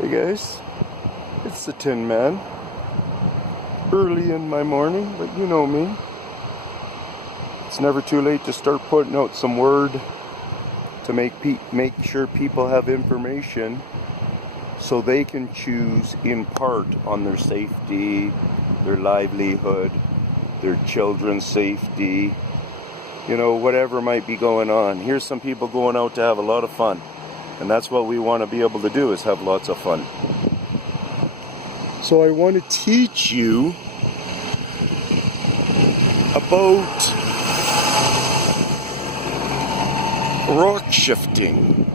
Hey guys, it's the Tinman. Early in my morning, but you know me. It's never too late to start putting out some word to make sure people have information so they can choose in part on their safety, their livelihood, their children's safety, you know, whatever might be going on. Here's some people going out to have a lot of fun. And that's what we want to be able to do, is have lots of fun. So I want to teach you about rock shifting.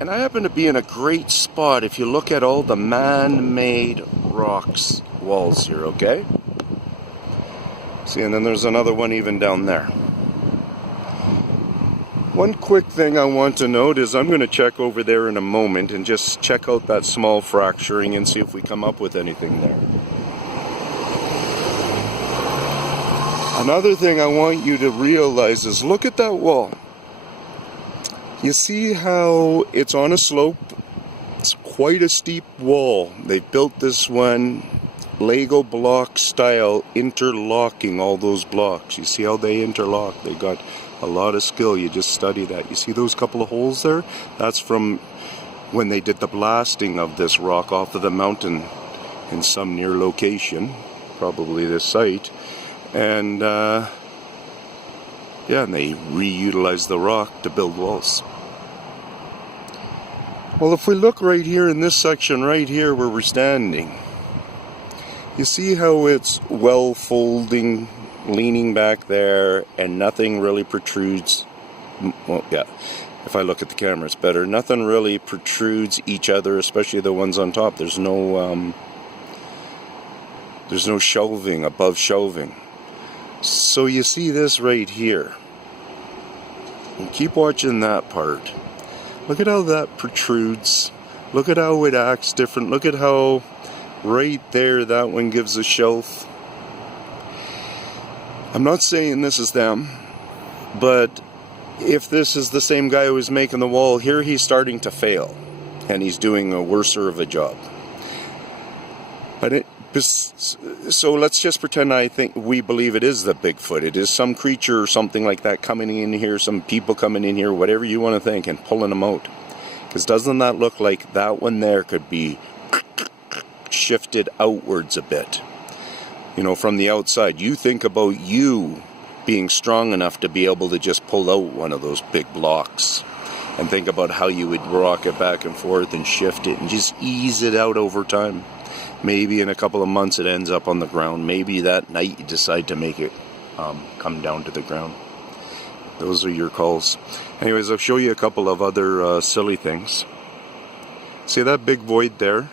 And I happen to be in a great spot if you look at all the man-made rocks walls here, okay? See, and then there's another one even down there. One quick thing I want to note is I'm going to check over there in a moment and just check out that small fracturing and see if we come up with anything there. Another thing I want you to realize is look at that wall. You see how it's on a slope? It's quite a steep wall. They built this one Lego block style, interlocking all those blocks. You see how they interlock? They got a lot of skill. You just study that. You see those couple of holes there? That's from when they did the blasting of this rock off of the mountain in some near location, probably this site. And yeah, and they reutilized the rock to build walls. Well, if we look right here in this section right here where we're standing, you see how it's well folding, leaning back there, and nothing really protrudes. Well, yeah, if I look at the camera it's better. Nothing really protrudes each other, especially the ones on top. There's no shelving, above shelving. So you see this right here. And keep watching that part. Look at how that protrudes. Look at how it acts different. Look at how right there that one gives a shelf. I'm not saying this is them, but if this is the same guy who was making the wall, here he's starting to fail, and he's doing a worser of a job. But so let's just pretend we believe it is the Bigfoot. It is some creature or something like that coming in here, some people coming in here, whatever you want to think, and pulling them out. Because doesn't that look like that one there could be shifted outwards a bit? You know, from the outside. You think about you being strong enough to be able to just pull out one of those big blocks, and think about how you would rock it back and forth and shift it and just ease it out over time. Maybe in a couple of months it ends up on the ground. Maybe that night you decide to make it come down to the ground. Those are your calls. Anyways, I'll show you a couple of other silly things. See that big void there?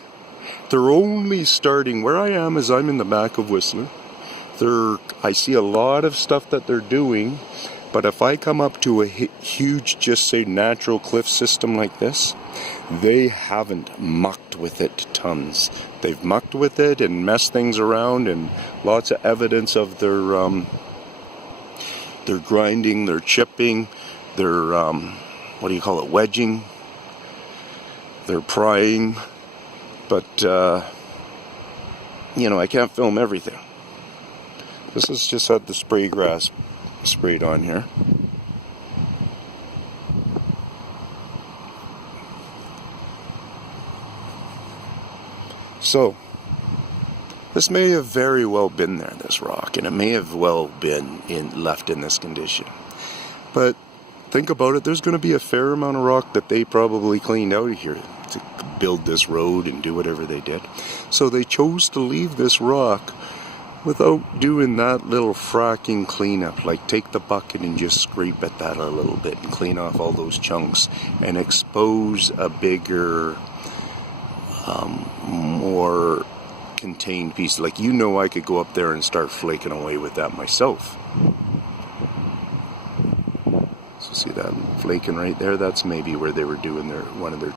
They're only starting, where I am is I'm in the back of Whistler. I see a lot of stuff that they're doing, but if I come up to a huge, just say natural cliff system like this, they haven't mucked with it tons. They've mucked with it and messed things around, and lots of evidence of their grinding, their chipping, their, what do you call it, wedging, their prying. But, you know, I can't film everything. This has just had the spray grass sprayed on here. So, this may have very well been there, this rock, and it may have well been left in this condition. But think about it, there's going to be a fair amount of rock that they probably cleaned out of here to build this road and do whatever they did. So they chose to leave this rock without doing that little fracking cleanup, like take the bucket and just scrape at that a little bit and clean off all those chunks and expose a bigger, more contained piece. Like, you know, I could go up there and start flaking away with that myself. So see that flaking right there? That's maybe where they were doing one of their